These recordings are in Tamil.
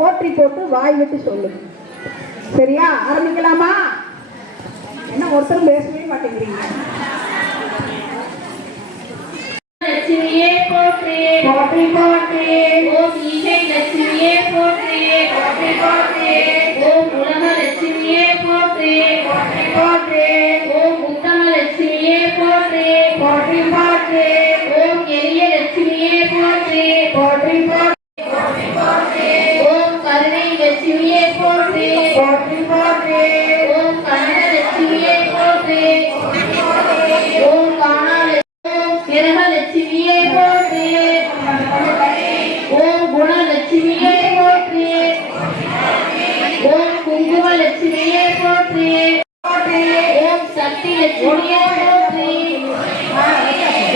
போற்றி போட்டு வாய் விட்டு சொல்லு. சரியா? ஆரம்பிக்கலாமா? என்ன ஒருத்தரும் பேசவே மாட்டேங்கிறீங்க. லட்சுமியே போற்றி போற்றி போற்றி. ஓம் ஈகை லட்சுமியே போற்றி போற்றி போற்றி. ஓம் உலக லட்சுமியே போற்றி போற்றி போற்றி. ஓம் உத்தம லட்சுமியே போற்றி போற்றி போற்றி. ஓம் எளிய லட்சுமியே போற்றி போற்றி போற்றி. ஓம் கருணை லட்சுமியே போற்றி போற்றி போற்றி. ஓம் கனக லட்சுமியே போற்றி ஓம் கிரக லட்சுமியே போற்றி ஓம் குண லட்சுமியே போற்றி ஓம் குங்கும லட்சுமியே போற்றி ஓம் சக்தி லட்சுமியே போற்றி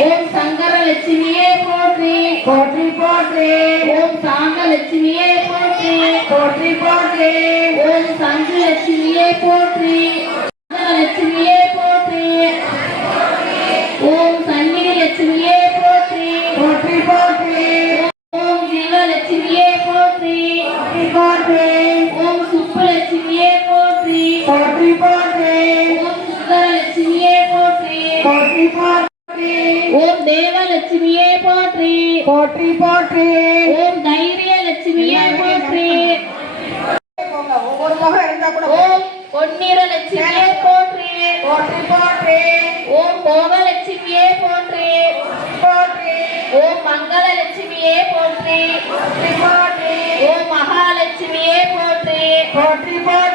ஓம் சங்கர லட்சுமியே போற்றி போற்றி போற்றி. ஓம் சாங்க லட்சுமியே போற்றி போற்றி போற்றி. ஓம் சங்கு லட்சுமியே போற்றி லட்சுமியே போற்றி ஓம் சந்நிதி லட்சுமியே போற்றி போற்றி போற்றி. ஓம் ஜீவ லட்சுமியே போற்றி போற்றி போற்றி. ஓம் சுப்பு லட்சுமியே போற்றி போற்றி போற்றி. ஓம் சுந்தர லட்சுமியே போற்றி போற்றி போற்றி. ஓம் தேவ லட்சுமியே போற்றி போற்றி போற்றி. ஓம் தைரிய லட்சுமியே போற்றி ஒவ்வொரு முகம் இருந்தா கூட ஓம் பொன்னிற லட்சுமியே போற்றி போற்றி போற்றி. ஓம் போக லட்சுமியே போற்றி போற்றி ஓம் மங்கள லட்சுமியே போற்றி போற்றி. ஓம் மகாலட்சுமியே போற்றி போற்றி போற்றி.